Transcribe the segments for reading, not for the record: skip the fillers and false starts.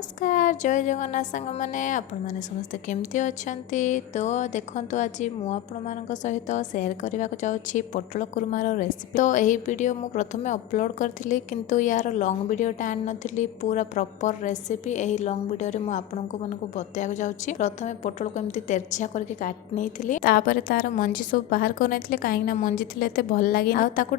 नमस्कार जय जगन्नाथ सांग मैंने आपण मैंने समस्ते केमती अच्छा तो देखो आज मु आपण सहित सेयार करने को चाहूँगी पटल कुर्मार रेसिपी। तो यही वीडियो मु प्रथम अपलोड करी किंतु यार लॉन्ग वीडियोटा आनी नी पूरा प्रॉपर रेसिपी यही लॉन्ग वीडियो में आपण को बताया चाहूँगी। प्रथम पटल को एमती तेरछा करके काटी नहीं तार मंजी सब बाहर कर नहीं कहीं मंजी थे भल लगे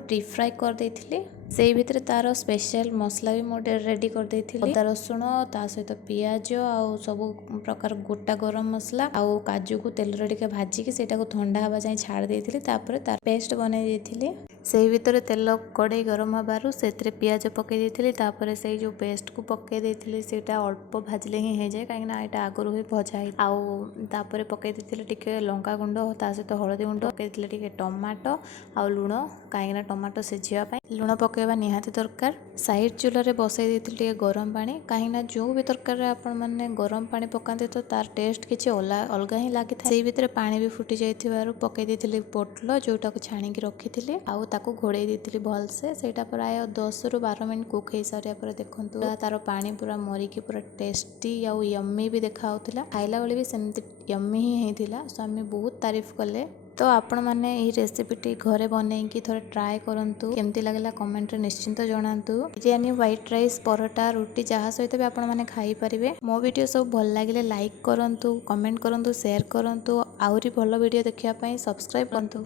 डीप फ्राए कर देती से भितर तार स्पेशल मसला भी मुझे रेडी कर देती अदा रसुण ता सहित पियाज आउ सब प्रकार गोटा गरम मसला आउ काजू को तेल रे भाजिकी से ठंडा हवा जाए छाड़ देती तार पेस्ट बनई देती से भितर तेल कड़े गरम हबार से पियाज पकई देती से जो पेस्ट को पकई देती से अल्प भाजले ही हो जाए कहीं यहाँ आगुरी ही भजा आउे पकई देती लंका गुंड ता सहित हलदी गुंड पकई टमाटो आ लुण कहीं टमाटो सीझापी लुण पकईवा निहाती दरकार साइड चूल्हे बसई देती गरम पानी कहीं जो भी तरकारी आपण मैंने गरम पानी पकाते तो तार टेस्ट किसी अलग ही लगी था से भितर पानी भी फुटी जाइथिबारु पकई देती पटल जोटा को छाणिकी रखी आउ ताको घोड़े देती भलसे से प्राय 10 ରୁ 12 मिनट कुक हो सारे देखो तार पानी पूरा मरिकी पूरा टेस्टी आउ यम्मी भी देखा खाइला बेले भी सेमती यम्मी ही होता सो आम बहुत तारीफ कले। तो आपण मैंने यही रेसिपीटी घरे बनईकी थोड़े ट्राए करूँ केमती लगे कमेंट निश्चिंत जनातु। बिरयानी व्हाइट राइस परोटा रुटी जहाँ सहित भी आपण मैंने खाई पारे। मो वीडियो सब भल लगे लाइक करूँ कमेंट करूँ शेयर करूँ आहरी भल वीडियो देखापी सब्सक्राइब करूँ।